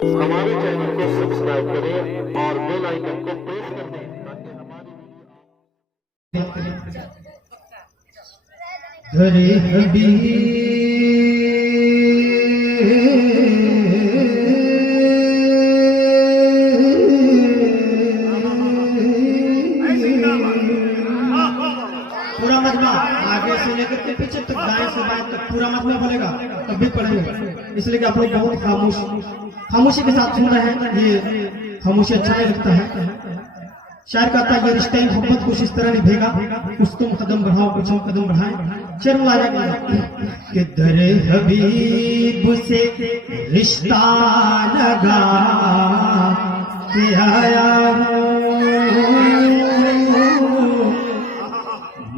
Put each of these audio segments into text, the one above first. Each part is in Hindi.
हमारे चैनल को सब्सक्राइब करें और बेल आइकन को प्रेस कर दें ताकि हमारी घरे हबीब पूरा मजमा आगे से लेकर के पीछे तक दाएं से बाएं तक पूरा मजमा बोलेगा तब भी पढ़ेंगे, इसलिए कि आप लोग बहुत खामोशी के साथ सुन रहे हैं। ये खामोशी अच्छा नहीं लगता है। शायर कहता है ये रिश्ते मोहब्बत कुछ इस तरह निभेगा, कुछ तुम कदम बढ़ाओ कुछ हम कदम बढ़ाएं। शर्म आ जाएगा कि दरे हबीब से रिश्ता लगा के आया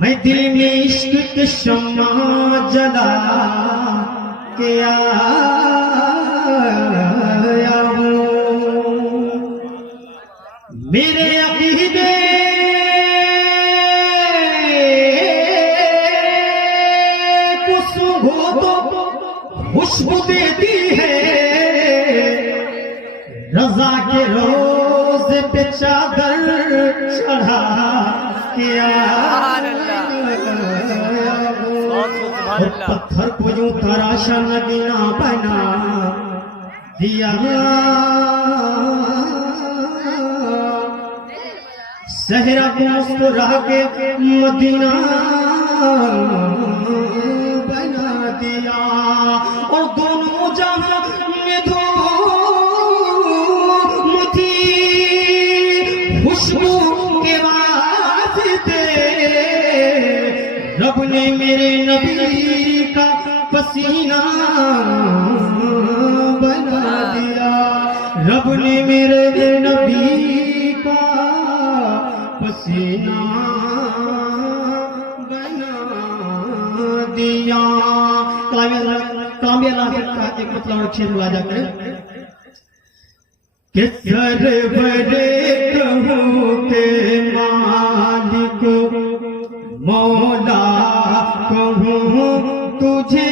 मैं, दिल में इश्क के शम्मा जला के आया हूँ। मेरे अकीदे को सूंघो तो खुशबू देती है, रज़ा के रोज़ पे चादर चढ़ा के पत्थर को यूं तराशा नगीना बना दिया, सहरा को मुस्कुरा के मदीना बना दिया, और दोनों जहां में धूम थी खुशबू के वास्ते, रब ने मेरे नबी का पसीना बना दिया, रब ने मेरे नबी का पसीना बना दिया। कलामी अल्लाह का एक मतलब और शेर मुलाजा करें कि सरवरे कहूँ के मालिक मौला कहूँ तुझे,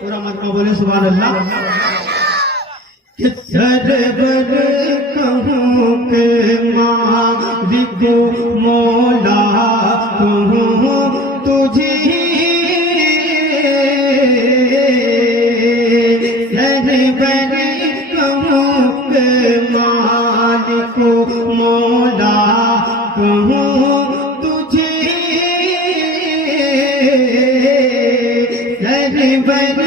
पूरा मतलब बोले सुभान अल्लाह। कि सरवर कहूँ के मालिक मौला कहूँ तुझे, सरवर कहूँ के मालिक मौला कहूँ तुझे, सरवर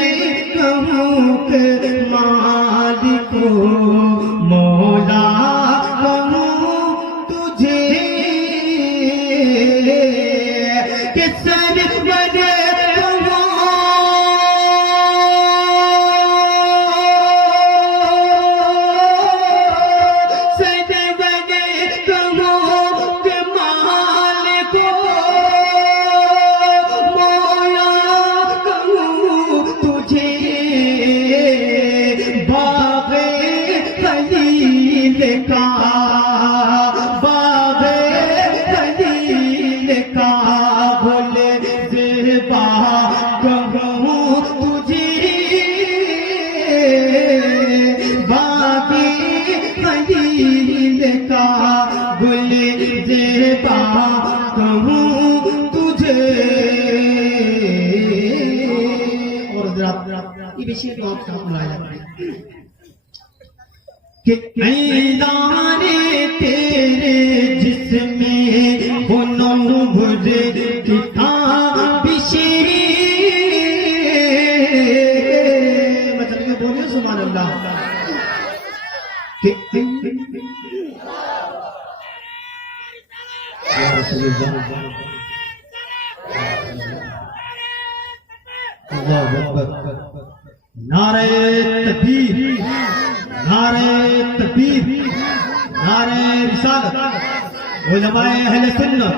कहूँ के मालिक मौला कहूँ तुझे, कि सरवर विषय को आप साथ लाया कि ऐलाने तेरे जिसमें वो नूर किताबिशे, मतलब के बोलिए सुभान अल्लाह। कि नारे तकबीर, नारे तकबीर, नारे रिसालत, उलमाए अहले सुन्नत।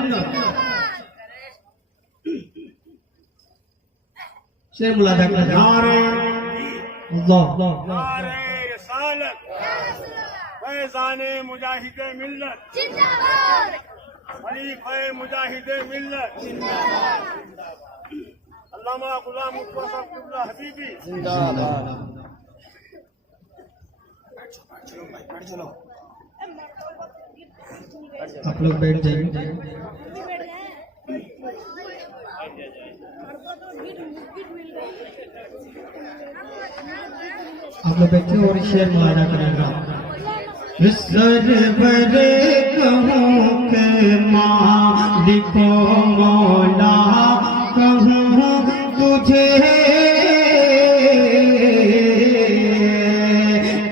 शेर मुलाजा कर नारे अल्लाह, नारे रिसालत, फैज़ाने मुजाहिदे मिल्लत जिंदाबाद, खलीफे मुजाहिदे मिल्लत जिंदाबाद। अल्लामा गुलाम मुस्तफा साहब किबला हबीबी आप लोग बैठ जाइए। आप लोग बैठे और शेर मुआयना करेगा। सरवर कहूँ के मालिको मौला कहूँ तुझे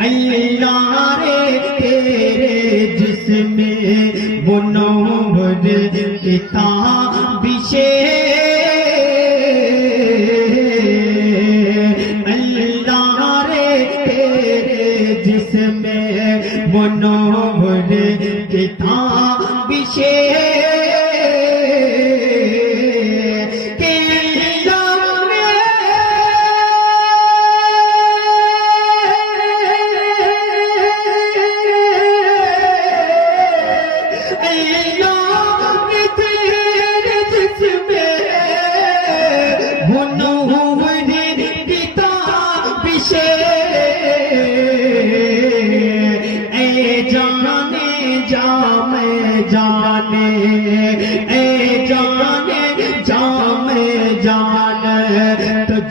अय्यारे तेरे जिसमें मुनव्वर किताबिशे मुनव्वर किताबिशे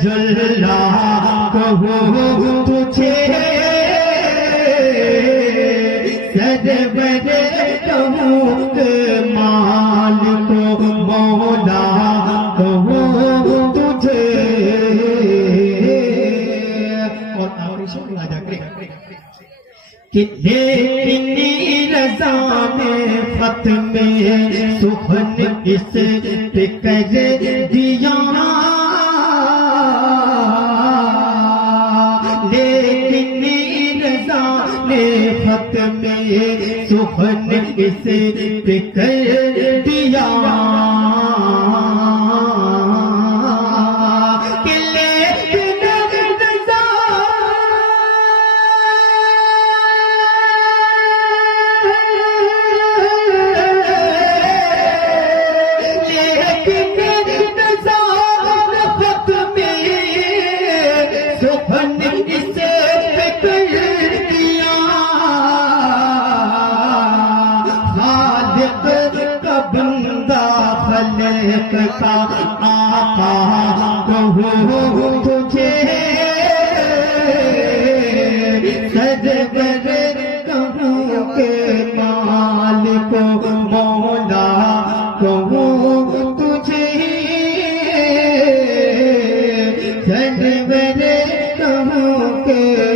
जुल्ला कहूँ तुझे सरवर कहूँ के माल को मौला कहूँ तुझे। और आखिरी शेर अदा करें कि तेरी रज़ा में फत में सुखन इस पे कर दिया फत में सुखन इसे पे कर दिया कि लेकिन रज़ा फत में सुखन इसे पे कर खलक का आका कहूँ तुझे सरवर कहूँ के मालिको मौला कहूँ तुझे सरवर कहूँ के